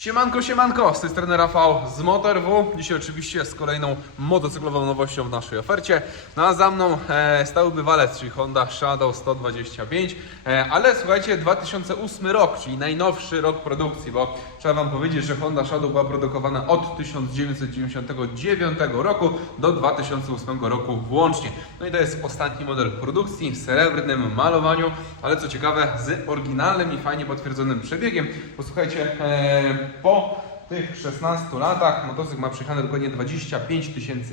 Siemanko, siemanko, z tej strony Rafał z Motor.w. Dzisiaj oczywiście z kolejną motocyklową nowością w naszej ofercie. No a za mną e, stały bywalec, czyli Honda Shadow 125. E, ale słuchajcie, 2008 rok, czyli najnowszy rok produkcji, bo trzeba Wam powiedzieć, że Honda Shadow była produkowana od 1999 roku do 2008 roku włącznie. No i to jest ostatni model produkcji w srebrnym malowaniu, ale co ciekawe z oryginalnym i fajnie potwierdzonym przebiegiem. Posłuchajcie, e, po tych 16 latach motocykl ma przejechane dokładnie 25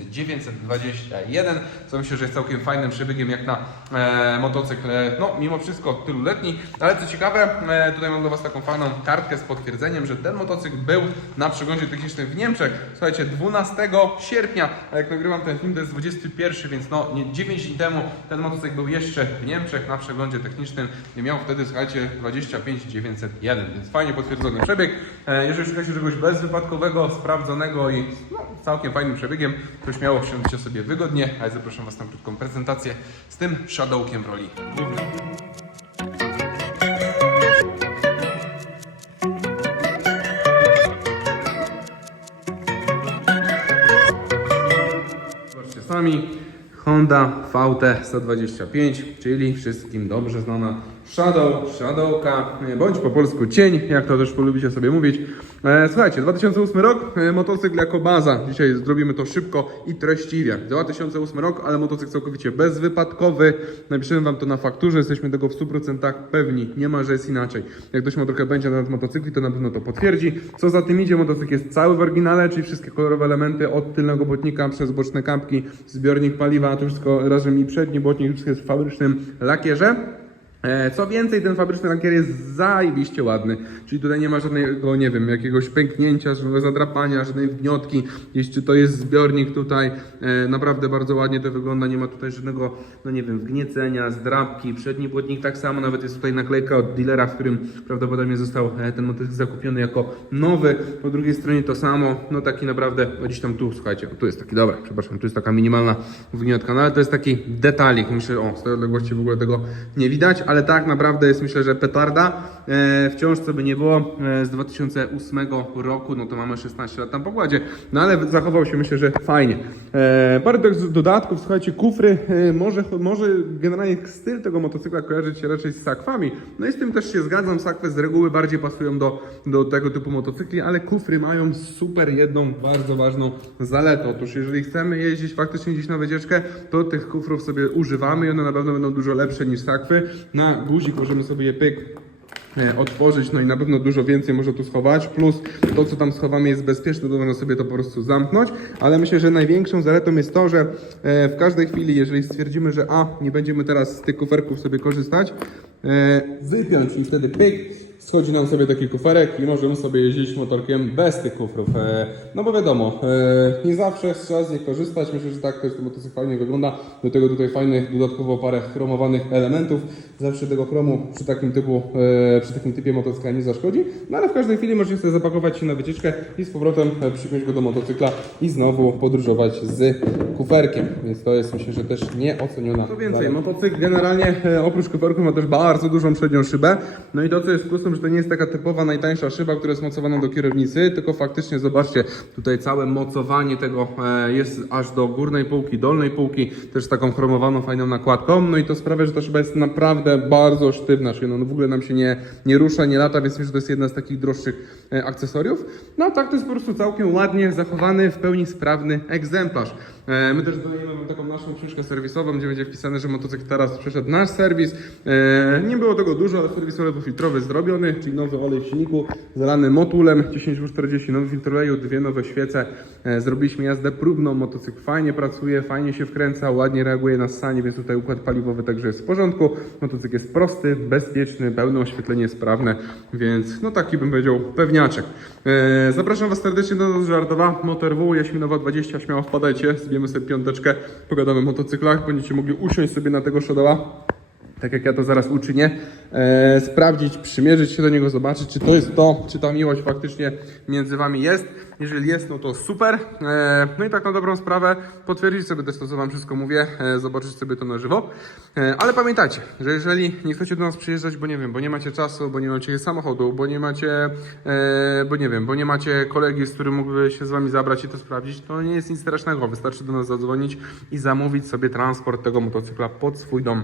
921, co myślę, że jest całkiem fajnym przebiegiem jak na e, motocykl, e, no mimo wszystko tyluletni, ale co ciekawe, e, tutaj mam dla Was taką fajną kartkę z potwierdzeniem, że ten motocykl był na przeglądzie technicznym w Niemczech, słuchajcie, 12 sierpnia, a jak nagrywam ten film, to jest 21, więc no nie 9 dni temu ten motocykl był jeszcze w Niemczech na przeglądzie technicznym i miał wtedy, słuchajcie, 25 901, więc fajnie potwierdzony przebieg. E, Jeżeli szukacie czegoś bezwypadkowego, sprawdzonego i no, całkiem fajnym przebiegiem, to śmiało wsiądźcie sobie wygodnie, a ja zapraszam Was na krótką prezentację z tym Shadowkiem w roli. Zobaczcie sami, Honda VT 125, czyli wszystkim dobrze znana Shadow, Shadowka, e, bądź po polsku cień, jak to też polubicie sobie mówić. E, Słuchajcie, 2008 rok, e, motocykl jako baza. Dzisiaj zrobimy to szybko i treściwie. 2008 rok, ale motocykl całkowicie bezwypadkowy. Napiszemy Wam to na fakturze, jesteśmy tego w 100% pewni. Nie ma, że jest inaczej. Jak ktoś ma trochę będzie na motocykli, to na pewno to potwierdzi. Co za tym idzie, motocykl jest cały w oryginale, czyli wszystkie kolorowe elementy od tylnego botnika przez boczne kampki, zbiornik paliwa, to wszystko razem i przedni botnik, wszystko jest w fabrycznym lakierze. E, Co więcej, ten fabryczny lakier jest zajebiście ładny, czyli tutaj nie ma żadnego, nie wiem, jakiegoś pęknięcia, żadnego zadrapania, żadnej wgniotki, jeśli to jest zbiornik tutaj, e, naprawdę bardzo ładnie to wygląda, nie ma tutaj żadnego, no nie wiem, wgniecenia, zdrabki, przedni błotnik tak samo, nawet jest tutaj naklejka od dealera, w którym prawdopodobnie został e, ten motocykl zakupiony jako nowy, po drugiej stronie to samo, no taki naprawdę, o, gdzieś tam tu, słuchajcie, tu jest taki, dobra, przepraszam, tu jest taka minimalna wgniotka, no ale to jest taki detalik, myślę, o, z tej odległości w ogóle tego nie widać, ale tak naprawdę jest myślę, że petarda. E, wciąż co by nie było, e, z 2008 roku, no to mamy 16 lat tam po kładzie, no ale zachował się myślę, że fajnie. E, parę do- dodatków, słuchajcie, kufry, może, może generalnie styl tego motocykla kojarzyć się raczej z sakwami, no i z tym też się zgadzam, sakwy z reguły bardziej pasują do, do tego typu motocykli, ale kufry mają super jedną bardzo ważną zaletę. Otóż jeżeli chcemy jeździć faktycznie gdzieś na wycieczkę, to tych kufrów sobie używamy i one na pewno będą dużo lepsze niż sakwy. Na guzik możemy sobie je pyk e, otworzyć, no i na pewno dużo więcej można tu schować, plus to, co tam schowamy jest bezpieczne, to można sobie to po prostu zamknąć, ale myślę, że największą zaletą jest to, że e, w każdej chwili, jeżeli stwierdzimy, że a, nie będziemy teraz z tych kuferków sobie korzystać, e, wypiąć i wtedy pyk, schodzi nam sobie taki kuferek i możemy sobie jeździć motorkiem bez tych kufrów. E, no bo wiadomo, e, nie zawsze trzeba z nich korzystać. Myślę, że tak też ten motocykl fajnie wygląda. Do tego tutaj fajnych dodatkowo parę chromowanych elementów. Zawsze tego chromu przy takim typu, e, przy takim typie motocykla nie zaszkodzi. No ale w każdej chwili możecie sobie zapakować się na wycieczkę i z powrotem przypiąć go do motocykla i znowu podróżować z kuferkiem. Więc to jest myślę, że też nieoceniona. Co więcej, motocykl generalnie oprócz kuferków ma też bardzo dużą przednią szybę. No i to co jest plusem, że to nie jest taka typowa najtańsza szyba, która jest mocowana do kierownicy, tylko faktycznie zobaczcie, tutaj całe mocowanie tego e, jest aż do górnej półki, dolnej półki, też taką chromowaną fajną nakładką. No i to sprawia, że ta szyba jest naprawdę bardzo sztywna, czyli no, w ogóle nam się nie, nie rusza, nie lata, więc myślę, że to jest jedna z takich droższych e, akcesoriów. No tak to jest po prostu całkiem ładnie zachowany, w pełni sprawny egzemplarz. E, My też dodajemy Wam taką naszą książkę serwisową, gdzie będzie wpisane, że motocykl teraz przeszedł nasz serwis. E, Nie było tego dużo, ale serwis olejofiltrowy zrobiony, czyli nowy olej w silniku, zalany motulem 10W40, nowy filtr oleju, dwie nowe świece. E, Zrobiliśmy jazdę próbną, motocykl fajnie pracuje, fajnie się wkręca, ładnie reaguje na ssanie, więc tutaj układ paliwowy także jest w porządku. Motocykl jest prosty, bezpieczny, pełne oświetlenie sprawne, więc no taki bym powiedział pewniaczek. Zapraszam Was serdecznie do Żartowa, Motor W, Jaśminowa 20, śmiało wpadajcie, zbijemy sobie piąteczkę, pogadamy o motocyklach, będziecie mogli usiąść sobie na tego Shadowa tak jak ja to zaraz uczynię, e, sprawdzić, przymierzyć się do niego, zobaczyć, czy to jest to, czy ta miłość faktycznie między wami jest. Jeżeli jest, no to super. E, no i tak na dobrą sprawę, potwierdzić sobie też to, co wam wszystko mówię, e, zobaczyć sobie to na żywo. E, ale pamiętajcie, że jeżeli nie chcecie do nas przyjeżdżać, bo nie wiem, bo nie macie czasu, bo nie macie samochodu, bo nie macie, bo nie wiem, bo nie macie kolegi, z którym mógłby się z wami zabrać i to sprawdzić, to nie jest nic strasznego. Wystarczy do nas zadzwonić i zamówić sobie transport tego motocykla pod swój dom.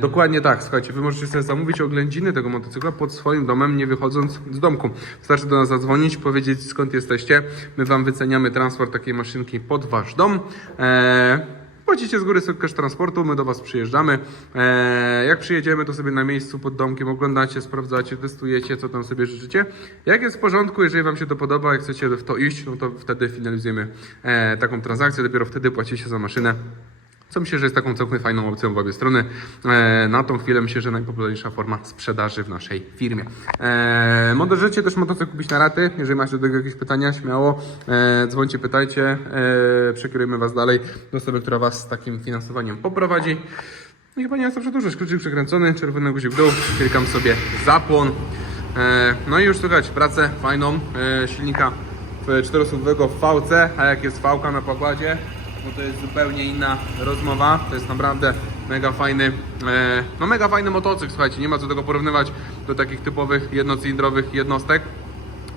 Dokładnie tak, słuchajcie, wy możecie sobie zamówić oględziny tego motocykla pod swoim domem, nie wychodząc z domku. Wystarczy do nas zadzwonić, powiedzieć skąd jesteście. My wam wyceniamy transport takiej maszynki pod wasz dom. E, Płacicie z góry koszt transportu, my do Was przyjeżdżamy. Eee, jak przyjedziemy, to sobie na miejscu pod domkiem oglądacie, sprawdzacie, testujecie, co tam sobie życzycie. Jak jest w porządku, jeżeli Wam się to podoba, jak chcecie w to iść, no to wtedy finalizujemy e, taką transakcję, dopiero wtedy płacicie za maszynę. Co myślę, że jest taką całkiem fajną opcją w obie strony. E, na tą chwilę myślę, że najpopularniejsza forma sprzedaży w naszej firmie. E, możecie też motocykl kupić na raty. Jeżeli macie do tego jakieś pytania, śmiało e, dzwońcie, pytajcie. Przekierujemy Was dalej do osoby, która Was z takim finansowaniem poprowadzi. No chyba nie ma co przedłużać. Kluczyk przekręcony, czerwony guzik w dół, klikam sobie zapłon. No i już słychać pracę fajną silnika w VC, a jak jest VK na pokładzie, no to jest zupełnie inna rozmowa. To jest naprawdę mega fajny, e, no mega fajny motocykl, słuchajcie, nie ma co tego porównywać do takich typowych jednocylindrowych jednostek.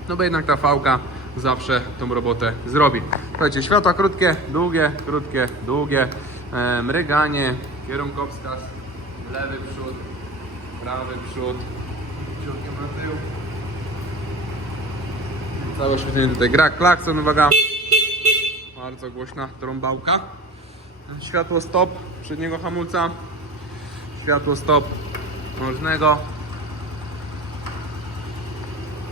No bo jednak ta fałka zawsze tą robotę zrobi. Słuchajcie, światła krótkie, długie, krótkie, długie, e, mryganie, kierunkowskaz, lewy przód, prawy przód, ciurkiem na tył. Całe oświetlenie tutaj gra, klakson, uwaga. Bardzo głośna trąbałka. Światło stop przedniego hamulca. Światło stop możnego.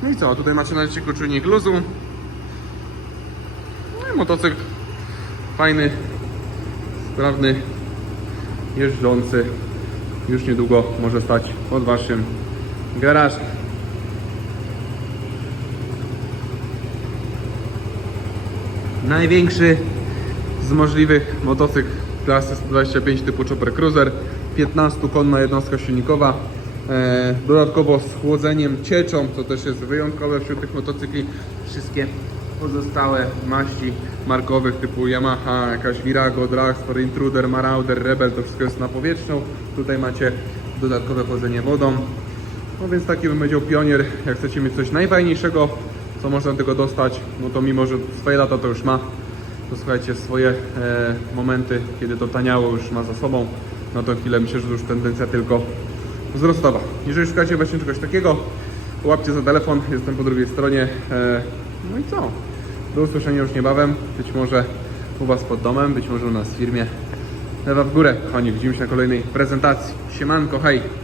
No i co? Tutaj macie na liczniku czujnik luzu. No i motocykl fajny, sprawny, jeżdżący. Już niedługo może stać pod waszym garażem. Największy z możliwych motocykl klasy 125 typu Chopper Cruiser, 15-konna jednostka silnikowa, e, dodatkowo z chłodzeniem cieczą, co też jest wyjątkowe wśród tych motocykli. Wszystkie pozostałe maści markowych typu Yamaha, jakaś Virago, Dragster, Intruder, Marauder, Rebel, to wszystko jest na powietrzną. Tutaj macie dodatkowe chłodzenie wodą. No więc taki bym powiedział pionier, jak chcecie mieć coś najfajniejszego, co można tego dostać, no to mimo, że swoje lata to już ma, to słuchajcie, swoje e, momenty, kiedy to taniało już ma za sobą, na tą chwilę myślę, że już tendencja tylko wzrostowa. Jeżeli szukacie właśnie czegoś takiego, łapcie za telefon, jestem po drugiej stronie. E, no i co? Do usłyszenia już niebawem, być może u Was pod domem, być może u nas w firmie. Lewa w górę, kochani, widzimy się na kolejnej prezentacji. Siemanko, hej!